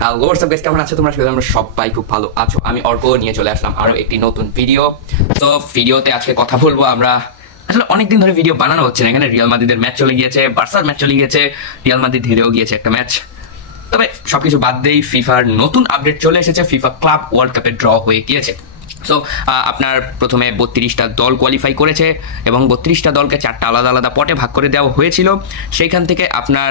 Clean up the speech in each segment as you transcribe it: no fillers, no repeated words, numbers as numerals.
Hello WhatsApp guys, কেমন আছো তোমরা? আমরা সবাই খুব ভালো আছো। আমি অর্ক নিয়ে চলে আসলাম আরো একটি নতুন ভিডিও। তো ভিডিওতে আজকে কথা বলবো, আমরা আসলে অনেকদিন ধরে ভিডিও বানানো হচ্ছে না। এখানে রিয়াল মাদ্রিদের ম্যাচ চলে গিয়েছে, বার্সার ম্যাচ চলে গিয়েছে, রিয়াল মাদ্রিদ হেরেও গিয়েছে একটা ম্যাচ। তবে সবকিছু বাদ দিয়েই ফিফার নতুন আপডেট চলে এসেছে। ফিফা ক্লাব ওয়ার্ল্ড কাপে ড্র হয়ে গিয়েছে। সো আপনার প্রথমে 32টা দল কোয়ালিফাই করেছে এবং 32টা দলকে 4টা আলাদা আলাদা পটে ভাগ করে দেওয়া হয়েছিল। সেইখান থেকে আপনার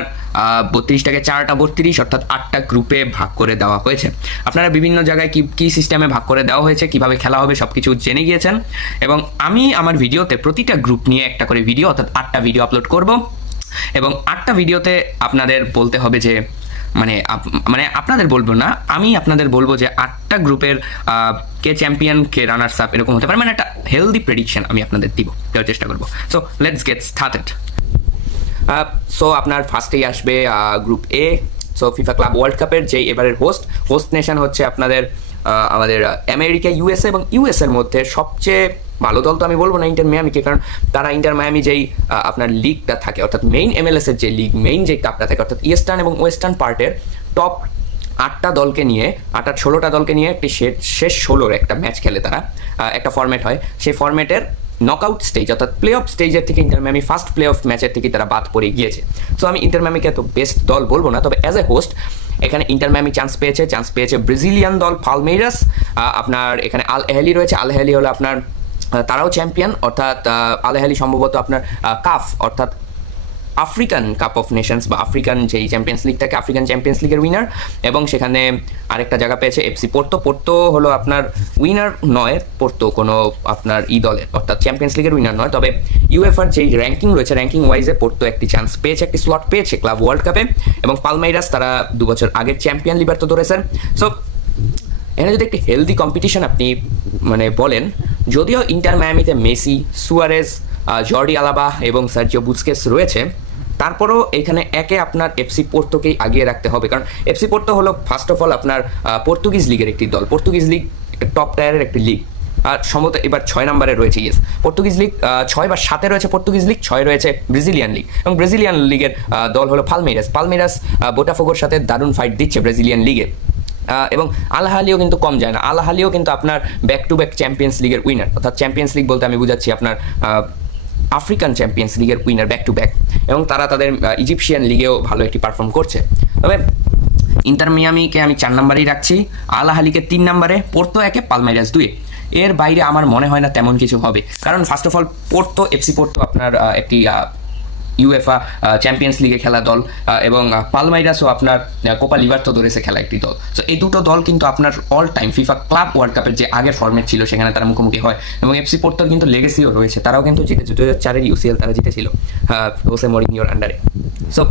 32টাকে 4টা 32 অর্থাৎ 8টা গ্রুপে ভাগ করে দেওয়া হয়েছে। আপনারা বিভিন্ন জায়গায় কী সিস্টেমে ভাগ করে দেওয়া হয়েছে, কিভাবে খেলা হবে সব কিছু জেনে গিয়েছেন। এবং আমি আমার ভিডিওতে প্রতিটা গ্রুপ নিয়ে একটা করে ভিডিও অর্থাৎ 8টা ভিডিও আপলোড করব এবং 8টা ভিডিওতে আপনাদের বলতে হবে যে মানে আপনাদের বলবো না, আমি আপনাদের বলবো যে 8টা গ্রুপের কে চ্যাম্পিয়ন কে রানার্স আপ এরকম হতে পারে। মানে একটা হেলদি প্রেডিকশন আমি আপনাদের দেওয়ার চেষ্টা করবো। So let's get started. So আপনার ফার্স্টেই আসবে গ্রুপ এ। সো ফিফা ক্লাব ওয়ার্ল্ড কাপের যে এবারের হোস্ট নেশন হচ্ছে আপনাদের আমাদের আমেরিকা, ইউএসএ। এবং ইউএসএর মধ্যে সবচেয়ে ভালো দল তো আমি বলবো না ইন্টার মায়ামিকে, কারণ তারা ইন্টার মায়ামি যেই আপনার লিগটা থাকে অর্থাৎ মেইন MLS এর যে লিগ, মেইন যে কাপটা থাকে অর্থাৎ ইস্টার্ন এবং ওয়েস্টার্ন পার্টের টপ 8টা দলকে নিয়ে 16টা দলকে নিয়ে একটি শেষ 16-র একটা ম্যাচ খেলে তারা। একটা ফরম্যাট হয়, সেই ফরম্যাটের নকআউট স্টেজ অর্থাৎ প্লে অফ স্টেজের থেকে inter Miami first play of ম্যাচের থেকে তারা বাদ পড়ে গিয়েছে। সো আমি ইন্টার মায়ামিকে এত বেস্ট দল বলবো না, তবে অ্যাজ এ হোস্ট এখানে ইন্টার মায়ামি চান্স পেয়েছে ব্রাজিলিয়ান দল পালমেইরাস। আপনার এখানে আল আহলি রয়েছে। আল আহলি হলো আপনার তারাও চ্যাম্পিয়ন, অর্থাৎ আল আহলি সম্ভবত আপনার কাফ অর্থাৎ আফ্রিকান কাপ অফ নেশনস বা আফ্রিকান যেই চ্যাম্পিয়ন্স লিগ থাকে, আফ্রিকান চ্যাম্পিয়ন্স লিগের উইনার। এবং সেখানে আরেকটা জায়গা পেয়েছে এফসি পোর্তো হলো আপনার উইনার নয়, পোর্তো কোনো আপনার দলের অর্থাৎ চ্যাম্পিয়ন্স লিগের উইনার নয়। তবে ইউএফআর যেই র্যাঙ্কিং রয়েছে, র্যাঙ্কিং ওয়াইজে পোর্তো একটি চান্স পেয়েছে, একটি স্লট পেয়েছে ক্লাব ওয়ার্ল্ড কাপে। এবং পালমেইরাস তারা 2 বছর আগের চ্যাম্পিয়ন লিবার্তাদোরেসের। সো এখানে যদি একটি হেলদি কম্পিটিশন আপনি বলেন, যদিও ইন্টার মায়ামিতে মেসি, সুয়ারেজ, জর্ডি আলাবা এবং সার্জিও বুস্কেস রয়েছে, তারপরেও এখানে একে আপনার এফসি পোর্তোকেই আগিয়ে রাখতে হবে। কারণ এফসি পোর্তো হলো ফার্স্ট অফ অল আপনার পর্তুগিজ লিগের একটি দল। পর্তুগিজ লিগ একটা টপ টায়ারের একটি লিগ। আর সম্ভবত এবার 6 নম্বরে রয়েছে পর্তুগিজ লিগ। 6 বা 7-এ রয়েছে পর্তুগিজ লিগ, 6 রয়েছে ব্রাজিলিয়ান লিগ। এবং ব্রাজিলিয়ান লিগের দল হলো পালমেইরাস বোটাফোগোর সাথে দারুণ ফাইট দিচ্ছে ব্রাজিলিয়ান লিগে। এবং আল আহলিও কিন্তু কম যায় না। আল আহলিও কিন্তু আপনার ব্যাক টু ব্যাক চ্যাম্পিয়ন্স লিগের উইনার, অর্থাৎ চ্যাম্পিয়ন্স লিগ বলতে আমি বুঝাচ্ছি আপনার আফ্রিকান চ্যাম্পিয়ন্স লিগের উইনার ব্যাক টু ব্যাক। এবং তারা তাদের ইজিপশিয়ান লিগেও ভালো একটি পারফর্ম করছে। তবে ইন্টার মিয়ামিকে আমি 4 নম্বরেই রাখছি, আল আহলিকে 3 নম্বরে, পোর্তো 1-এ, পালমেইরাস 2-এ। এর বাইরে আমার মনে হয় না তেমন কিছু হবে। কারণ first of all FC Porto আপনার একটি ইউএফা চ্যাম্পিয়ন্স লিগে খেলা দল এবং পালমেইরাসও আপনার কোপা লিবার্তাদোরেসে খেলা একটি দল। সো এই দুটো দল কিন্তু আপনার all time FIFA club world কাপের যে আগের ফরম্যাট ছিল সেখানে তারা মুখোমুখি হয়। এবং এফসি পোর্তোর কিন্তু লেগেসিও রয়েছে, তারাও কিন্তু জিতেছে। 2004-এর ইউসিএল তারা জিতেছিল হোসে মরিনিওর আন্ডারে। সো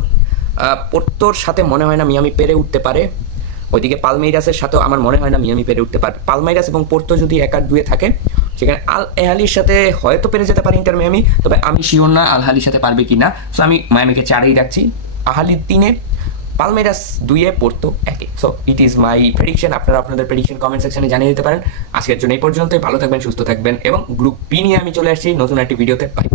পোর্তোর সাথে মনে হয় না মিয়ামি পেরে উঠতে পারে। ওইদিকে পালমেইরাসের সাথেও আমার মনে হয় না মিয়ামি পেরে উঠতে পারে। পালমেইরাস এবং পোর্তো যদি 1-2-এ থাকে, সেখানে আল আহলির সাথে হয়তো পেরে যেতে পারে ইন্টার মায়ামি, তবে আমি শিওর না আল আহলির সাথে পারবে কি না। সো আমি মায়ামিকে 4-এই রাখছি, আহলি 3-এ, পালমেইরাস 2-এ, পোর্তো 1-এ। So it is my prediction. আপনারা আপনাদের প্রেডিকশন কমেন্ট সেকশনে জানিয়ে দিতে পারেন। আজকের জন্য এই পর্যন্তই। ভালো থাকবেন, সুস্থ থাকবেন এবং গ্রুপ বি নিয়ে আমি চলে আসছি নতুন একটি ভিডিওতে। বাই।